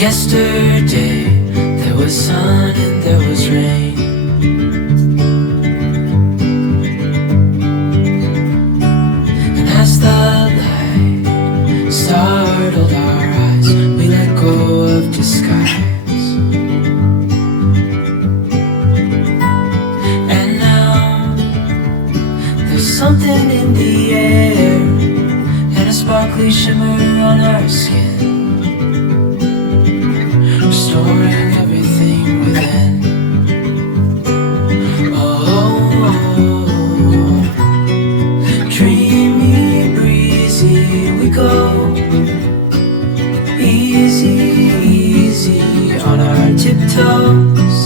Yesterday there was sun and there was rain. And as the light startled our eyes, we let go of disguise. And now there's something in the air and a sparkly shimmer on our skin, restoring everything within. Oh, dreamy, breezy, we go easy, easy on our tiptoes.